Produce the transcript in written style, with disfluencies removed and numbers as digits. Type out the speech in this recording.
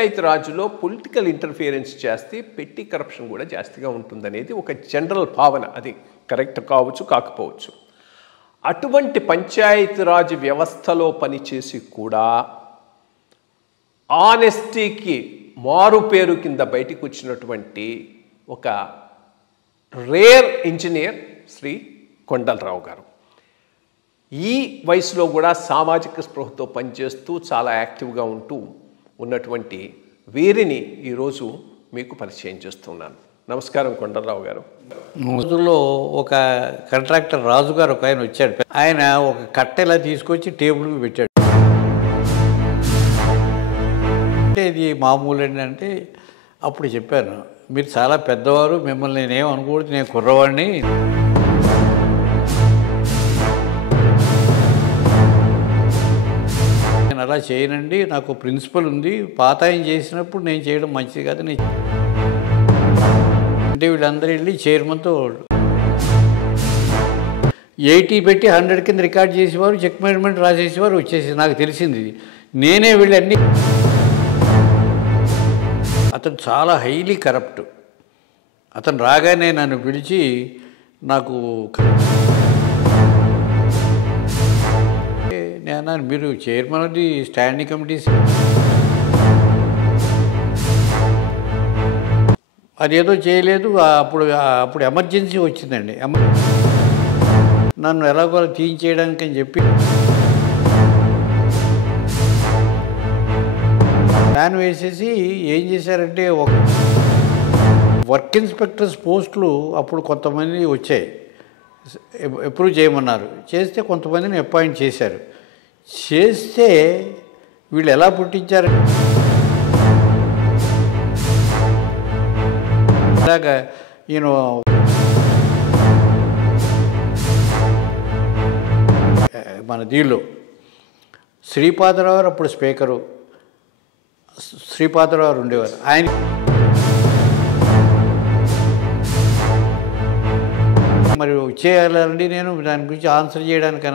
Panchayat రాజ్లో political interference చేస్తే పెట్టి corruption కూడా జాస్తిగా ఉంటుందనేది ఒక జనరల్ భావన. అది కరెక్ట్ కావచ్చు, కాకపోవచ్చు. అటువంటి పంచాయతీరాజ్ వ్యవస్థలో పనిచేసి కూడా ఆనెస్టీకి మారు పేరు కింద బయటికి వచ్చినటువంటి ఒక రేర్ ఇంజనీర్ శ్రీ కొండలరావు గారు. ఈ వయసులో కూడా సామాజిక స్పృహతో పనిచేస్తూ చాలా యాక్టివ్గా ఉన్నటువంటి వీరిని ఈరోజు మీకు పరిచయం చేస్తున్నాను. నమస్కారం కొండలరావు గారు. రోజుల్లో ఒక కాంట్రాక్టర్ రాజు గారు ఒక ఆయన వచ్చాడు. ఆయన ఒక కట్టెలా తీసుకొచ్చి టేబుల్ పెట్టాడు. అంటే ఇది మామూలు ఏంటంటే అప్పుడు చెప్పాను, మీరు చాలా పెద్దవారు, మిమ్మల్ని నేనేం అనుకోవద్దు, నేను కుర్రవాడిని. నేను అలా చేయనండి, నాకు ప్రిన్సిపల్ ఉంది, పాత ఆయన చేసినప్పుడు నేను చేయడం మంచిది కాదు. అంటే వీళ్ళందరూ వెళ్ళి చైర్మన్తో 80 పెట్టి 100 కింద రికార్డ్ చేసేవారు, చెక్ మేనేజ్మెంట్ రాసేసేవారు. వచ్చేసి నాకు తెలిసింది నేనే వీళ్ళన్నీ. అతను చాలా హైలీ కరప్ట్. అతను రాగానే నన్ను పిలిచి నాకు నేను, మీరు చైర్మన్ అది స్టాండింగ్ కమిటీస్, అదేదో చేయలేదు. అప్పుడు ఎమర్జెన్సీ వచ్చిందండి. నన్ను ఎలాగో తీయించేయడానికి అని చెప్పి ప్లాన్ వేసేసి ఏం చేశారంటే, వర్క్ ఇన్స్పెక్టర్స్ పోస్టులు అప్పుడు కొంతమంది వచ్చాయి, అప్రూవ్ చేయమన్నారు. చేస్తే కొంతమందిని అపాయింట్ చేశారు. చేస్తే వీళ్ళు ఎలా పుట్టించారు, అలాగా ఈయన మన దీనిలో శ్రీపాదరావు గారు అప్పుడు స్పీకరు, శ్రీపాదరావు ఉండేవారు. ఆయన మరి చేయాలండి, నేను దాని గురించి ఆన్సర్ చేయడానికి